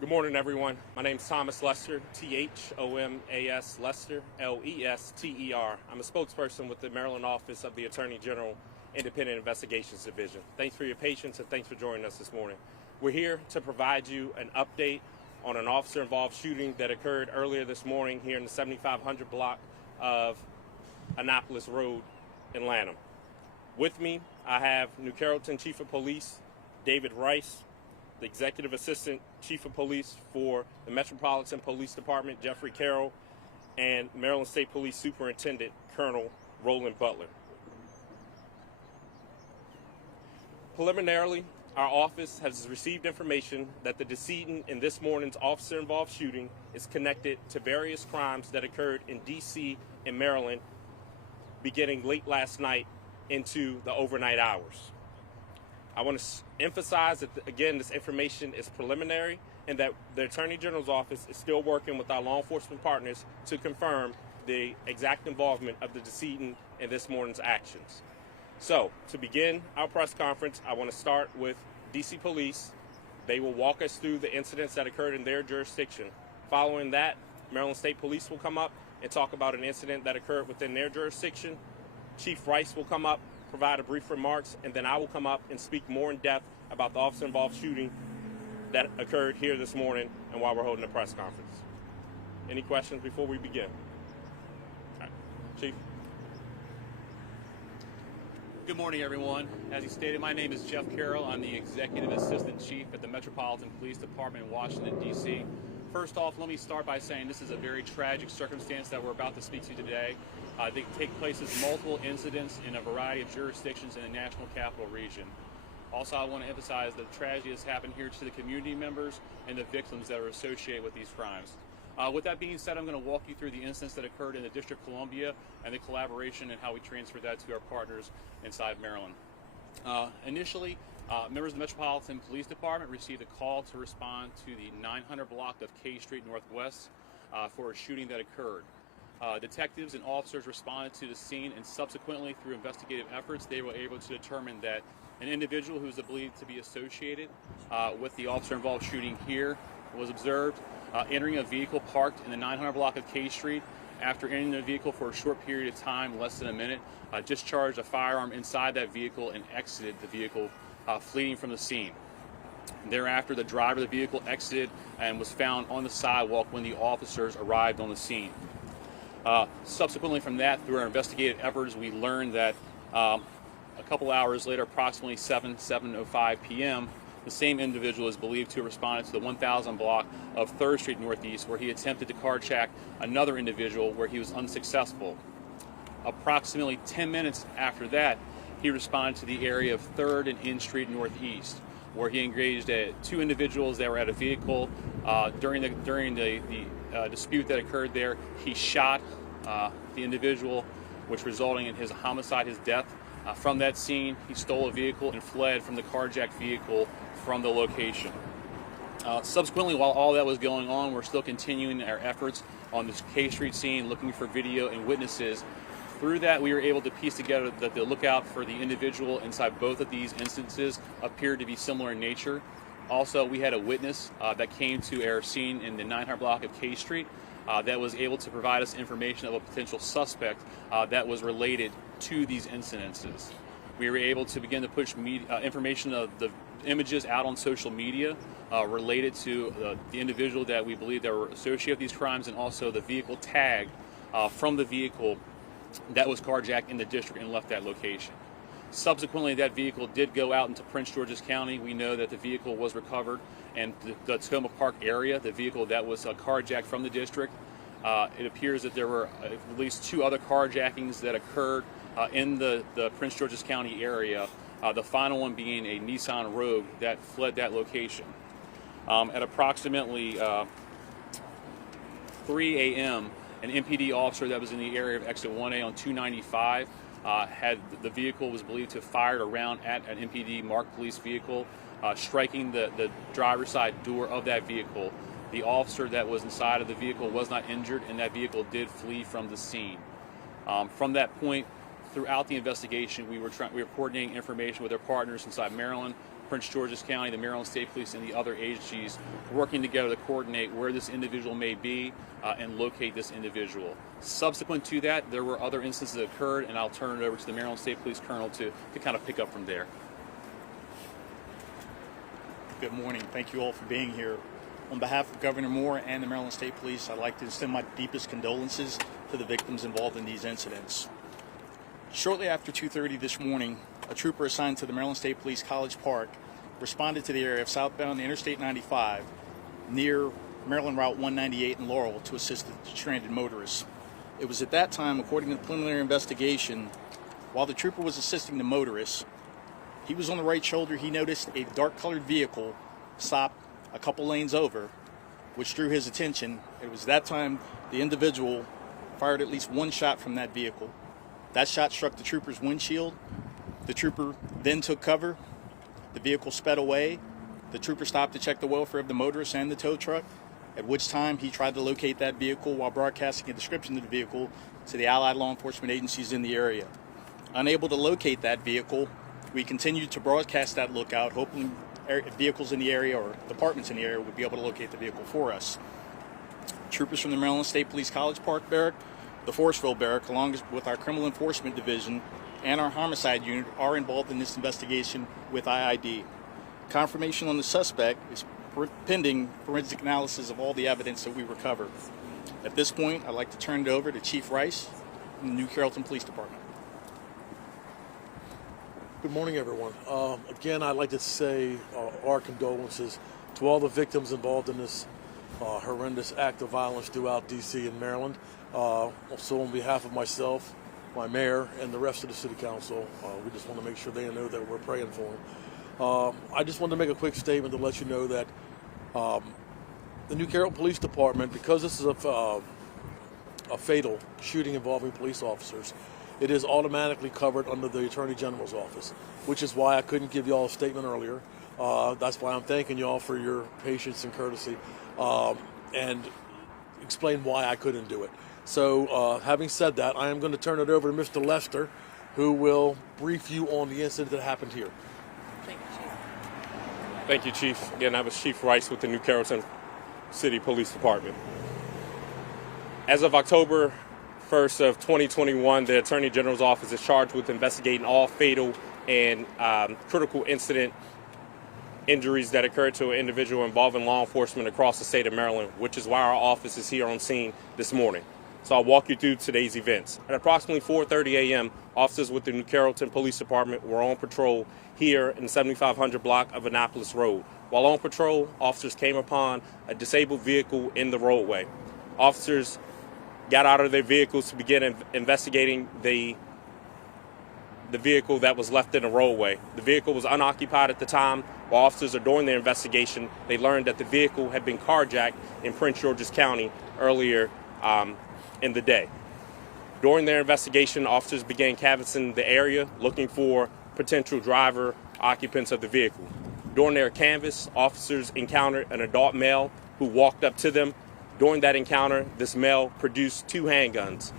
Good morning, everyone. My name is Thomas Lester, Thomas Lester, Lester. I'm a spokesperson with the Maryland Office of the Attorney General Independent Investigations Division. Thanks for your patience and thanks for joining us this morning. We're here to provide you an update on an officer-involved shooting that occurred earlier this morning here in the 7500 block of Annapolis Road in Lanham. With me, I have New Carrollton Chief of Police, David Rice, the Executive Assistant Chief of Police for the Metropolitan Police Department, Jeffrey Carroll, and Maryland State Police Superintendent, Colonel Roland Butler. Preliminarily, our office has received information that the decedent in this morning's officer-involved shooting is connected to various crimes that occurred in D.C. and Maryland beginning late last night into the overnight hours. I want to emphasize that, again, this information is preliminary and that the Attorney General's office is still working with our law enforcement partners to confirm the exact involvement of the decedent in this morning's actions. So, to begin our press conference, I want to start with DC Police. They will walk us through the incidents that occurred in their jurisdiction. Following that, Maryland State Police will come up and talk about an incident that occurred within their jurisdiction. Chief Rice will come up, provide a brief remarks, and then I will come up and speak more in depth about the officer-involved shooting that occurred here this morning and while we're holding a press conference. Any questions before we begin? All right. Chief. Good morning, everyone. As he stated, my name is Jeff Carroll. I'm the Executive Assistant Chief at the Metropolitan Police Department in Washington, D.C. First off, let me start by saying this is a very tragic circumstance that we're about to speak to today. They take place as multiple incidents in a variety of jurisdictions in the National Capital Region. Also, I want to emphasize that tragedy has happened here to the community members and the victims that are associated with these crimes. With that being said, I'm going to walk you through the incidents that occurred in the District of Columbia and the collaboration and how we transfer that to our partners inside Maryland. Initially, members of the Metropolitan Police Department received a call to respond to the 900 block of K Street Northwest for a shooting that occurred. Detectives and officers responded to the scene, and subsequently, through investigative efforts, they were able to determine that an individual who is believed to be associated with the officer-involved shooting here was observed entering a vehicle parked in the 900 block of K Street. After entering the vehicle for a short period of time, less than a minute, discharged a firearm inside that vehicle and exited the vehicle, fleeing from the scene. Thereafter, the driver of the vehicle exited and was found on the sidewalk when the officers arrived on the scene. Subsequently from that, through our investigative efforts, we learned that a couple hours later, approximately 7:05 p.m., the same individual is believed to have responded to the 1000 block of 3rd Street Northeast, where he attempted to carjack another individual where he was unsuccessful. Approximately 10 minutes after that, he responded to the area of 3rd and N Street Northeast, where he engaged two individuals that were at a vehicle. During the dispute that occurred there, he shot the individual, which resulting in his homicide, his death. From that scene, he stole a vehicle and fled from the carjacked vehicle from the location. Subsequently, while all that was going on, we're still continuing our efforts on this K Street scene, looking for video and witnesses. Through that, we were able to piece together that the lookout for the individual inside both of these instances appeared to be similar in nature. Also, we had a witness that came to our scene in the 900 block of K Street that was able to provide us information of a potential suspect that was related to these incidences. We were able to begin to push information of the images out on social media related to the individual that we believe that were associated with these crimes, and also the vehicle tag from the vehicle that was carjacked in the district and left that location. Subsequently, that vehicle did go out into Prince George's County. We know that the vehicle was recovered in the Tacoma Park area, the vehicle that was carjacked from the district. It appears that there were at least 2 other carjackings that occurred in the Prince George's County area, the final one being a Nissan Rogue that fled that location. At approximately 3 a.m., an MPD officer that was in the area of exit 1A on 295 had the vehicle was believed to have fired a round at an MPD marked police vehicle, striking the driver's side door of that vehicle. The officer that was inside of the vehicle was not injured, and that vehicle did flee from the scene. From that point, throughout the investigation, we were coordinating information with our partners inside Maryland, Prince George's County, the Maryland State Police, and the other agencies working together to coordinate where this individual may be and locate this individual. Subsequent to that, there were other instances that occurred, and I'll turn it over to the Maryland State Police Colonel to kind of pick up from there. Good morning. Thank you all for being here. On behalf of Governor Moore and the Maryland State Police, I'd like to extend my deepest condolences to the victims involved in these incidents. Shortly after 2:30 this morning, a trooper assigned to the Maryland State Police College Park responded to the area of southbound Interstate 95 near Maryland Route 198 in Laurel to assist the stranded motorists. It was at that time, according to the preliminary investigation, while the trooper was assisting the motorists, he was on the right shoulder. He noticed a dark-colored vehicle stop a couple lanes over, which drew his attention. It was that time the individual fired at least one shot from that vehicle. That shot struck the trooper's windshield. The trooper then took cover. The vehicle sped away. The trooper stopped to check the welfare of the motorist and the tow truck, at which time he tried to locate that vehicle while broadcasting a description of the vehicle to the allied law enforcement agencies in the area. Unable to locate that vehicle, we continued to broadcast that lookout, hoping vehicles in the area or departments in the area would be able to locate the vehicle for us. Troopers from the Maryland State Police College Park Barrack, the Forestville Barrack, along with our Criminal Enforcement Division and our Homicide Unit, are involved in this investigation with IID. Confirmation on the suspect is pending forensic analysis of all the evidence that we recovered. At this point, I'd like to turn it over to Chief Rice from the New Carrollton Police Department. Good morning, everyone. Again, I'd like to say our condolences to all the victims involved in this horrendous act of violence throughout D.C. and Maryland. Also, on behalf of myself, my mayor, and the rest of the city council, we just want to make sure they know that we're praying for them. I just wanted to make a quick statement to let you know that the New Carrollton Police Department, because this is a fatal shooting involving police officers, it is automatically covered under the Attorney General's office, which is why I couldn't give you all a statement earlier. That's why I'm thanking you all for your patience and courtesy, and explain why I couldn't do it. So having said that, I am going to turn it over to Mr. Lester, who will brief you on the incident that happened here. Thank you, Chief. Again, I was Chief Rice with the New Carrollton City Police Department. As of October 1st of 2021, the Attorney General's office is charged with investigating all fatal and critical incident injuries that occurred to an individual involving law enforcement across the state of Maryland, which is why our office is here on scene this morning. So I'll walk you through today's events. At approximately 4:30 a.m., officers with the New Carrollton Police Department were on patrol here in the 7500 block of Annapolis Road. While on patrol, officers came upon a disabled vehicle in the roadway. Officers got out of their vehicles to begin investigating the vehicle that was left in the roadway. The vehicle was unoccupied at the time. While officers are doing their investigation, they learned that the vehicle had been carjacked in Prince George's County earlier in the day. During their investigation, officers began canvassing the area, looking for potential driver occupants of the vehicle. During their canvass, officers encountered an adult male who walked up to them. During that encounter, this male produced 2 handguns.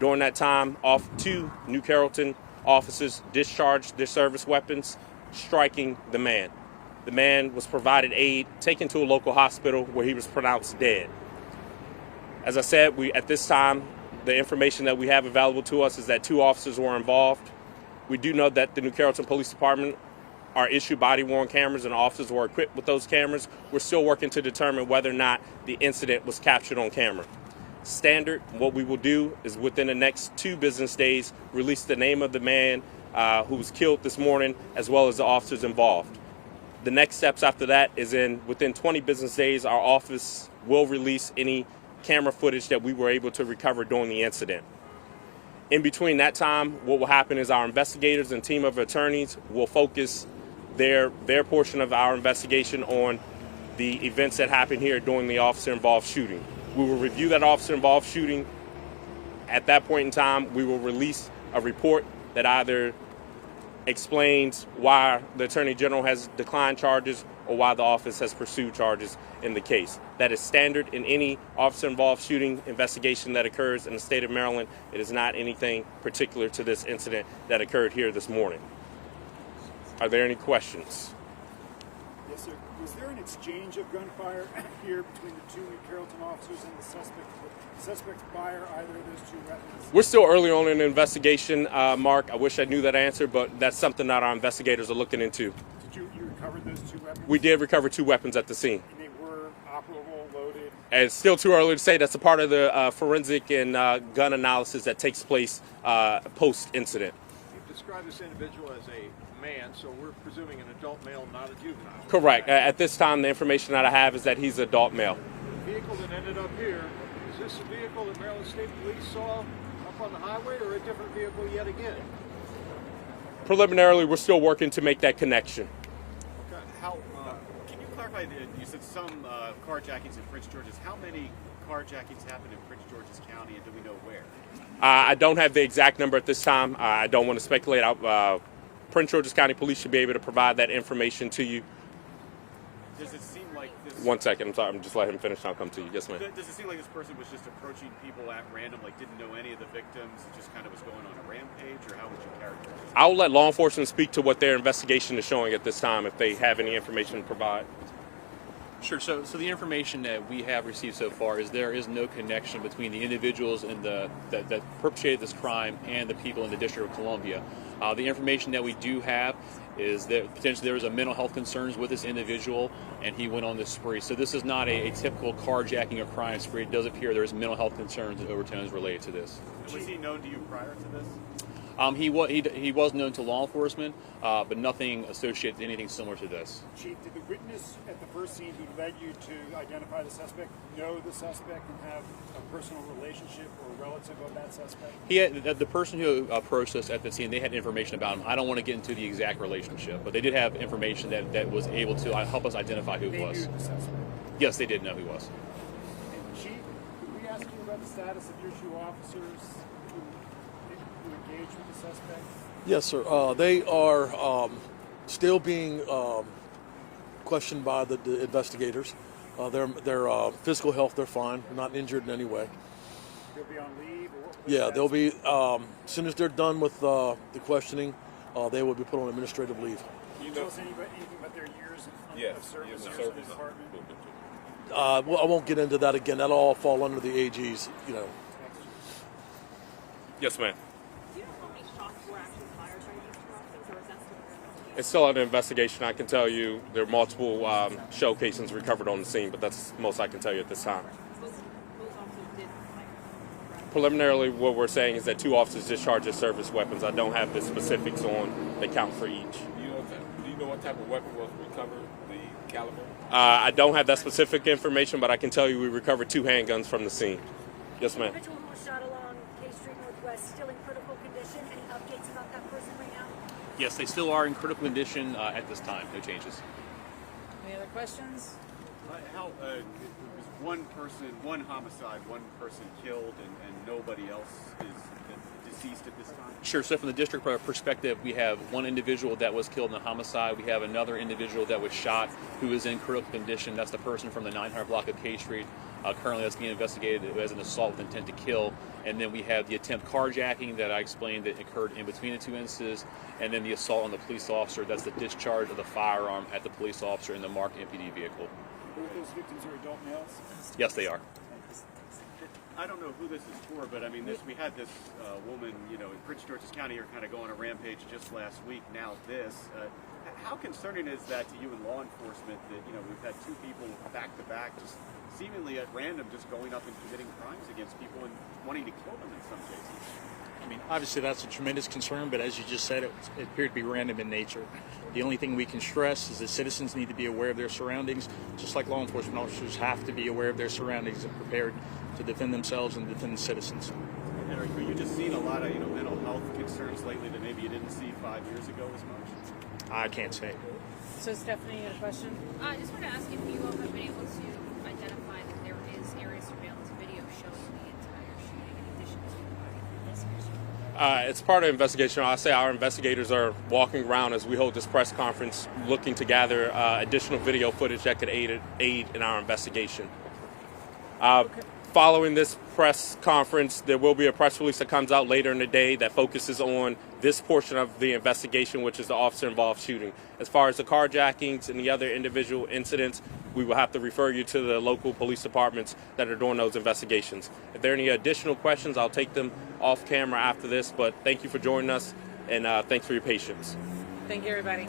During that time, 2 New Carrollton officers discharged their service weapons, striking the man. The man was provided aid, taken to a local hospital where he was pronounced dead. As I said, at this time, the information that we have available to us is that 2 officers were involved. We do know that the New Carrollton Police Department are issued body-worn cameras and officers were equipped with those cameras. We're still working to determine whether or not the incident was captured on camera. Standard, what we will do is within the next 2 business days, release the name of the man who was killed this morning, as well as the officers involved. The next steps after that is within 20 business days, our office will release any camera footage that we were able to recover during the incident. In between that time, what will happen is our investigators and team of attorneys will focus their portion of our investigation on the events that happened here during the officer-involved shooting. We will review that officer-involved shooting. At that point in time, we will release a report that either explains why the Attorney General has declined charges or why the office has pursued charges in the case. That is standard in any officer-involved shooting investigation that occurs in the state of Maryland. It is not anything particular to this incident that occurred here this morning. Are there any questions? Yes, sir. Was there an exchange of gunfire here between the two Carrollton officers and the suspect? The suspect fire either of those two weapons? We're still early on in the investigation, Mark. I wish I knew that answer, but that's something that our investigators are looking into. Did you recover those two weapons? We did recover 2 weapons at the scene. And they were operable, loaded? And it's still too early to say. That's a part of the forensic and gun analysis that takes place post-incident. You've described this individual as a man, so we're presuming an adult male, not a juvenile. Correct. At this time, the information that I have is that he's an adult male. The vehicle that ended up here, is this a vehicle that Maryland State Police saw up on the highway, or a different vehicle yet again? Preliminarily, we're still working to make that connection. Okay. Can you clarify, you said some carjackings in Prince George's. How many carjackings happened in Prince George's County, and do we know where? I don't have the exact number at this time. I don't want to speculate. Prince George's County Police should be able to provide that information to you. Does it seem like this... 1 second. I'm sorry. I'm just letting him finish. I'll come to you. Yes, ma'am. Does it seem like this person was just approaching people at random, like didn't know any of the victims, and just kind of was going on a rampage, or how would you characterize it? I'll let law enforcement speak to what their investigation is showing at this time, if they have any information to provide. Sure. So the information that we have received so far is there is no connection between the individuals in that perpetrated this crime and the people in the District of Columbia. The information that we do have is that potentially there was a mental health concerns with this individual, and he went on this spree. So this is not a typical carjacking or crime spree. It does appear there is mental health concerns and overtones related to this. Was he known to you prior to this? He was known to law enforcement, but nothing associated to anything similar to this. Chief, did the witness at the first scene who led you to identify the suspect know the suspect and have a personal relationship or relative of that suspect? He had, the person who approached us at the scene, they had information about him. I don't want to get into the exact relationship, but they did have information that was able to help us identify who They it was. knew the suspect. Yes, they did know who he was. And Chief, could we ask you about the status of your two officers who engaged with the suspect? Yes, sir. They are still being questioned by the investigators. Their physical health, they're fine, not injured in any way. They'll be on leave? Or what Yeah, they'll be, as soon as they're done with the questioning, they will be put on administrative leave. Can you tell us anything about their years of service years of in the service. department? Well, I won't get into that again. That'll all fall under the AG's, Yes, ma'am. Do you know how many shots were actually fired by these two officers, or is that still under investigation? It's still under investigation. I can tell you there are multiple shell casings recovered on the scene, but that's the most I can tell you at this time. Those officers did fire. Preliminarily, what we're saying is that 2 officers discharged their service weapons. I don't have the specifics on the count for each. Do you know what type of weapon was recovered, the caliber? I don't have that specific information, but I can tell you we recovered 2 handguns from the scene. Yes, The ma'am. individual who was shot along K Street Northwest still in critical condition. Any updates about that person right now? Yes, they still are in critical condition at this time. No changes. Any other questions? How it was one homicide, one person killed, and nobody else is deceased at this time? Sure. So from the district perspective, we have one individual that was killed in a homicide. We have another individual that was shot who is in critical condition. That's the person from the 900 block of K Street. Currently, that's being investigated as an assault with intent to kill. And then we have the attempt carjacking that I explained that occurred in between the 2 instances. And then the assault on the police officer. That's the discharge of the firearm at the police officer in the marked MPD vehicle. Both those victims are adult males? Yes, they are. I don't know who this is for, but I mean, we had this woman, in Prince George's County, are kind of going on a rampage just last week. Now this, how concerning is that to you in law enforcement that we've had 2 people back to back, just seemingly at random, just going up and committing crimes against people and wanting to kill them in some cases? I mean, obviously that's a tremendous concern, but as you just said, it appeared to be random in nature. The only thing we can stress is that citizens need to be aware of their surroundings, just like law enforcement officers have to be aware of their surroundings and prepared to defend themselves and defend the citizens. And are you just seeing a lot of mental health concerns lately that maybe you didn't see 5 years ago as much? I can't say. So Stephanie, you had a question? I just wanted to ask if you all have been able to identify that there is area surveillance video showing the entire shooting in addition to this mission. It's part of the investigation. I say our investigators are walking around as we hold this press conference, looking to gather additional video footage that could aid in our investigation. Following this press conference, there will be a press release that comes out later in the day that focuses on this portion of the investigation, which is the officer-involved shooting. As far as the carjackings and the other individual incidents, we will have to refer you to the local police departments that are doing those investigations. If there are any additional questions, I'll take them off camera after this, but thank you for joining us, and thanks for your patience. Thank you, everybody.